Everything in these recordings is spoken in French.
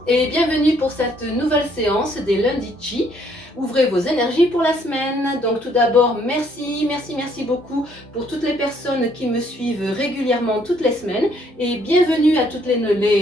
Bonjour et bienvenue pour cette nouvelle séance des lundis Chi. Ouvrez vos énergies pour la semaine. Donc tout d'abord, merci beaucoup pour toutes les personnes qui me suivent régulièrement toutes les semaines et bienvenue à toutes les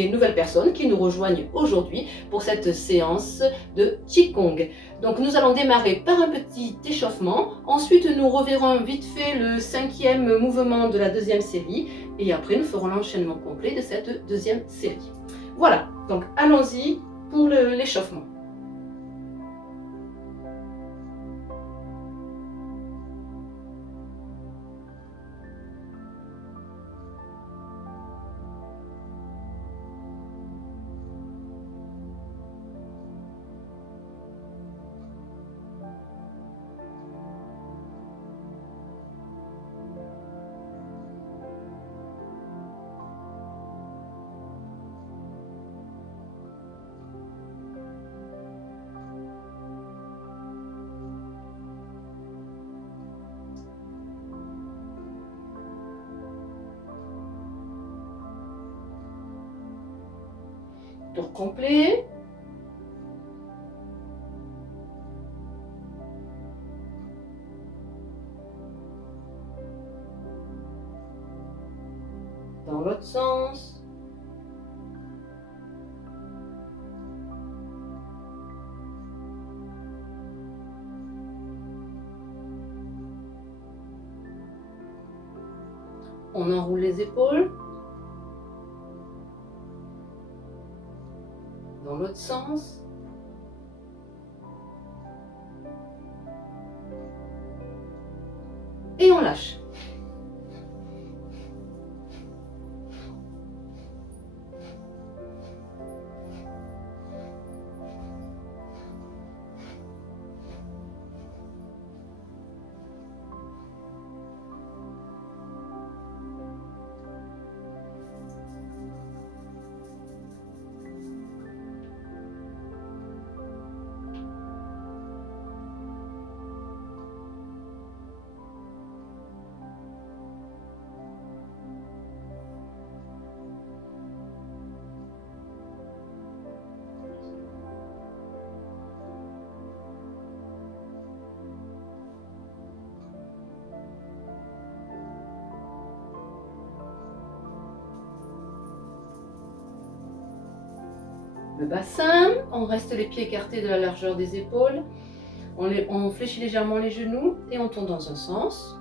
nouvelles personnes qui nous rejoignent aujourd'hui pour cette séance de Qigong. Donc nous allons démarrer par un petit échauffement. Ensuite, nous reverrons vite fait le 5e mouvement de la deuxième série et après nous ferons l'enchaînement complet de cette deuxième série. Voilà, donc allons-y pour l'échauffement. Tour complet. Dans l'autre sens. On enroule les épaules. Dans l'autre sens. Et on lâche. Le bassin, on reste les pieds écartés de la largeur des épaules, on fléchit légèrement les genoux et on tourne dans un sens.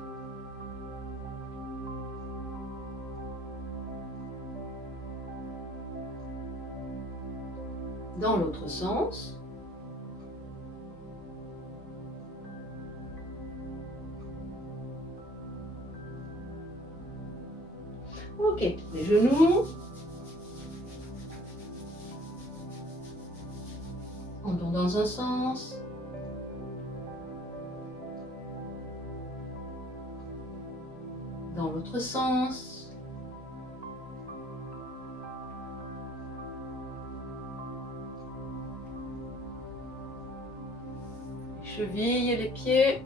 Dans l'autre sens. Ok, les genoux. On tourne dans un sens. Dans l'autre sens. Les chevilles et les pieds.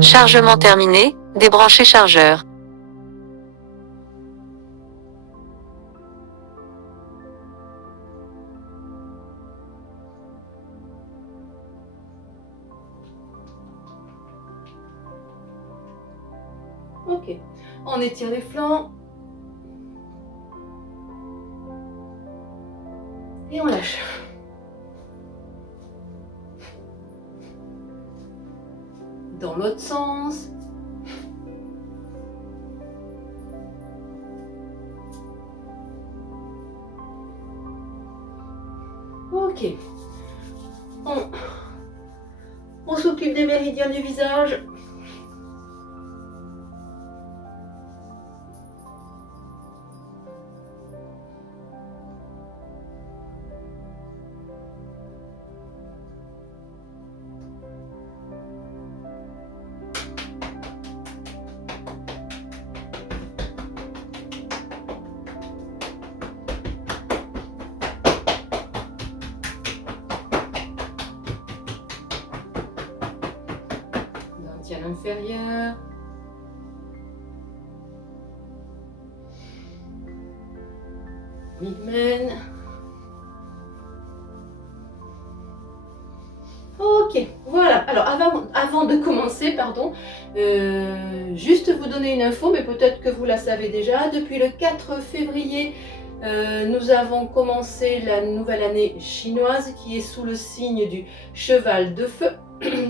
Chargement terminé, débranchez chargeur. Ok, on étire les flancs. Et on lâche. Dans l'autre sens. Ok. On s'occupe des méridiens du visage. dantian inférieur. Migmen. Ok, voilà. Alors avant de commencer, pardon, juste vous donner une info, mais peut-être que vous la savez déjà. Depuis le 4 février, nous avons commencé la nouvelle année chinoise qui est sous le signe du cheval de feu.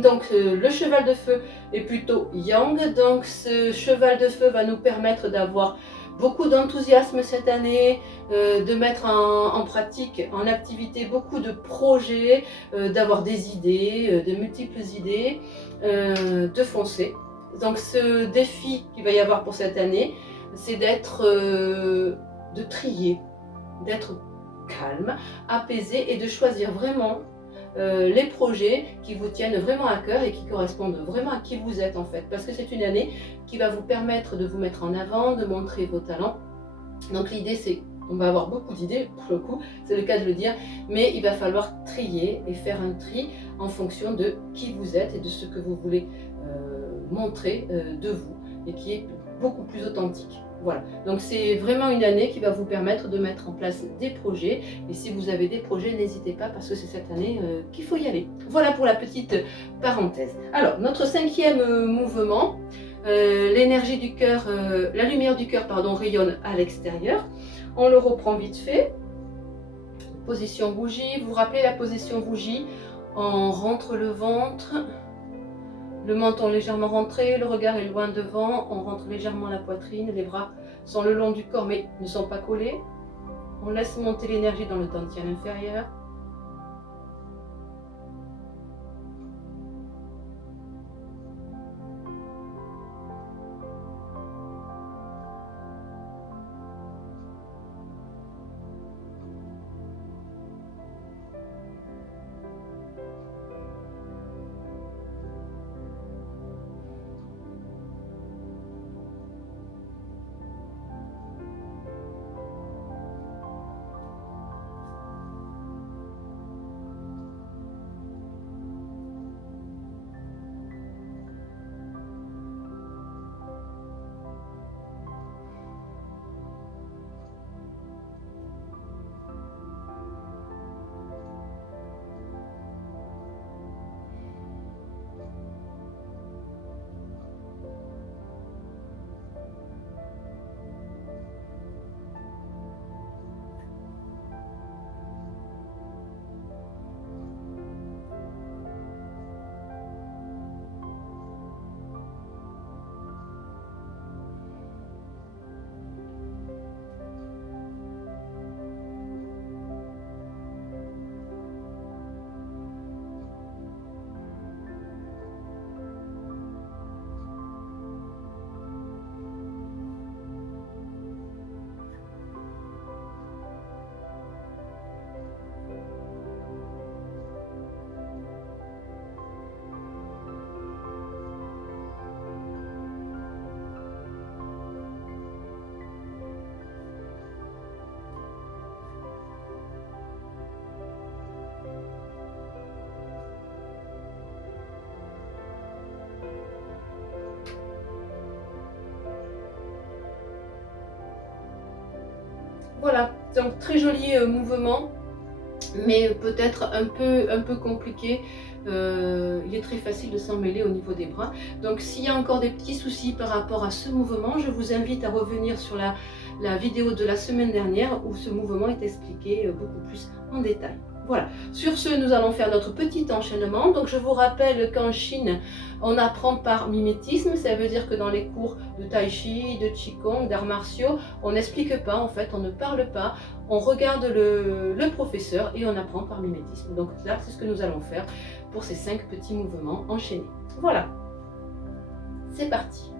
Donc le cheval de feu est plutôt yang, donc ce cheval de feu va nous permettre d'avoir beaucoup d'enthousiasme cette année, de mettre en pratique, en activité beaucoup de projets, d'avoir des idées, de multiples idées, de foncer. Donc ce défi qu'il va y avoir pour cette année, c'est de trier, d'être calme, apaisé et de choisir vraiment les projets qui vous tiennent vraiment à cœur et qui correspondent vraiment à qui vous êtes en fait. Parce que c'est une année qui va vous permettre de vous mettre en avant, de montrer vos talents. Donc l'idée c'est, on va avoir beaucoup d'idées pour le coup, c'est le cas de le dire, mais il va falloir trier et faire un tri en fonction de qui vous êtes et de ce que vous voulez montrer de vous et qui est beaucoup plus authentique. Voilà, donc c'est vraiment une année qui va vous permettre de mettre en place des projets. Et si vous avez des projets, n'hésitez pas parce que c'est cette année qu'il faut y aller. Voilà pour la petite parenthèse. Alors, notre 5e mouvement, l'énergie du cœur, la lumière du cœur, pardon, rayonne à l'extérieur. On le reprend vite fait. Position bougie, vous vous rappelez la position bougie, on rentre le ventre. Le menton légèrement rentré, le regard est loin devant, on rentre légèrement la poitrine, les bras sont le long du corps mais ne sont pas collés. On laisse monter l'énergie dans le dantian inférieur. Voilà, donc très joli mouvement, mais peut-être un peu compliqué. Il est très facile de s'en mêler au niveau des bras. Donc s'il y a encore des petits soucis par rapport à ce mouvement, je vous invite à revenir sur la vidéo de la semaine dernière où ce mouvement est expliqué beaucoup plus en détail. Voilà, sur ce, nous allons faire notre petit enchaînement. Donc je vous rappelle qu'en Chine, on apprend par mimétisme. Ça veut dire que dans les cours de Tai Chi, de Qigong, d'arts martiaux, on n'explique pas, en fait, on ne parle pas. On regarde le professeur et on apprend par mimétisme. Donc là, c'est ce que nous allons faire pour ces 5 petits mouvements enchaînés. Voilà, c'est parti.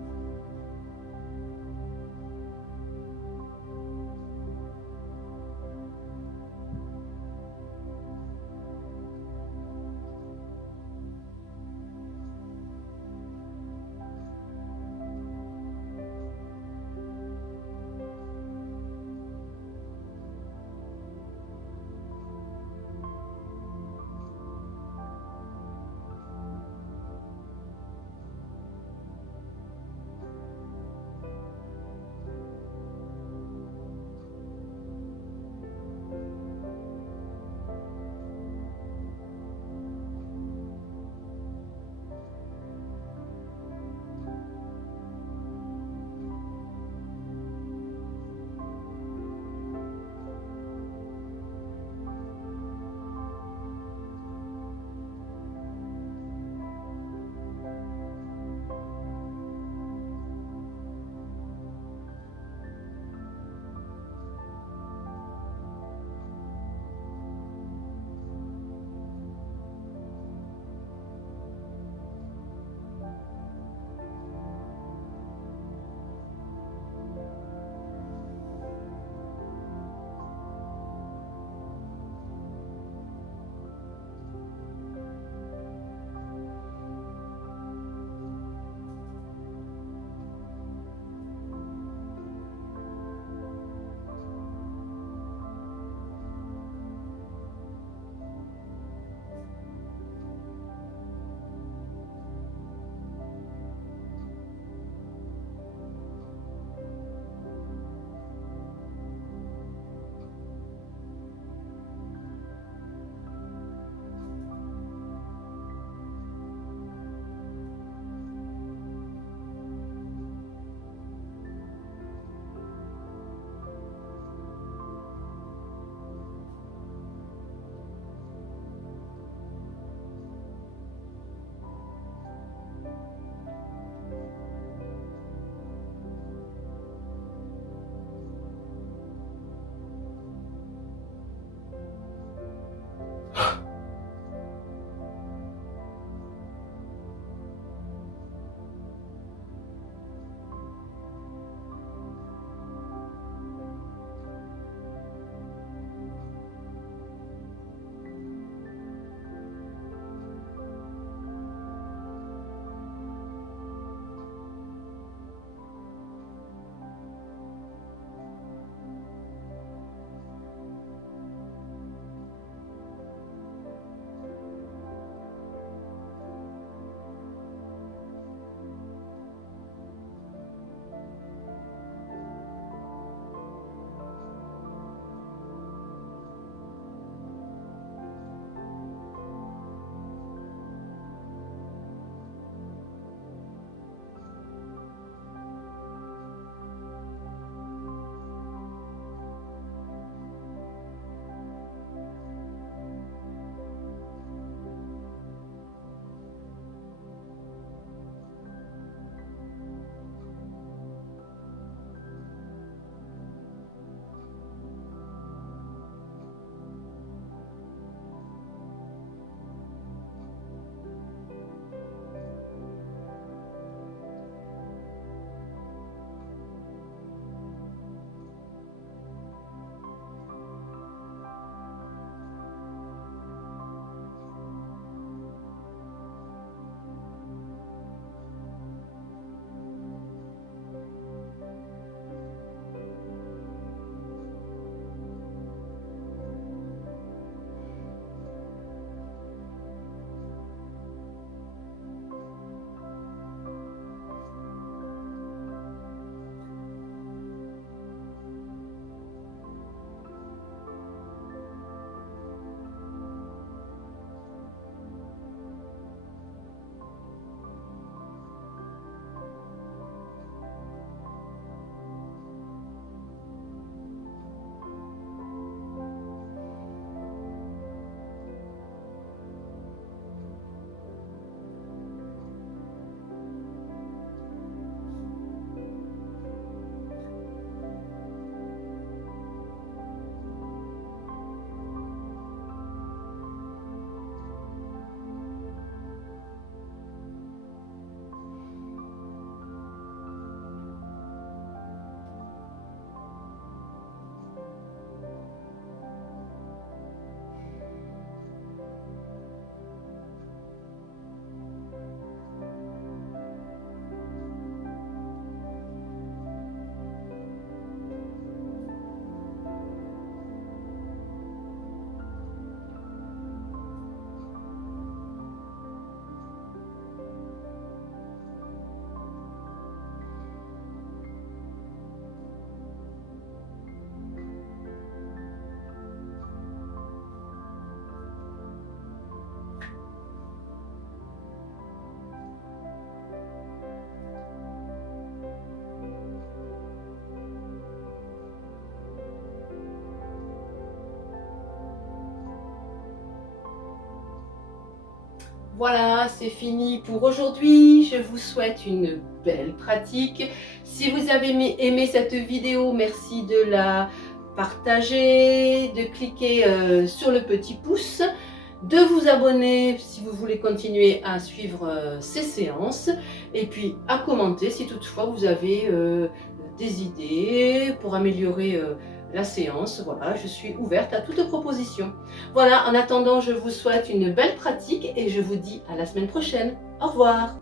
Voilà, c'est fini pour aujourd'hui. Je vous souhaite une belle pratique. Si vous avez aimé cette vidéo, merci de la partager, de cliquer sur le petit pouce, de vous abonner si vous voulez continuer à suivre ces séances, et puis à commenter si toutefois vous avez des idées pour améliorer la séance. Voilà, je suis ouverte à toute proposition. Voilà, en attendant, je vous souhaite une belle pratique et je vous dis à la semaine prochaine. Au revoir.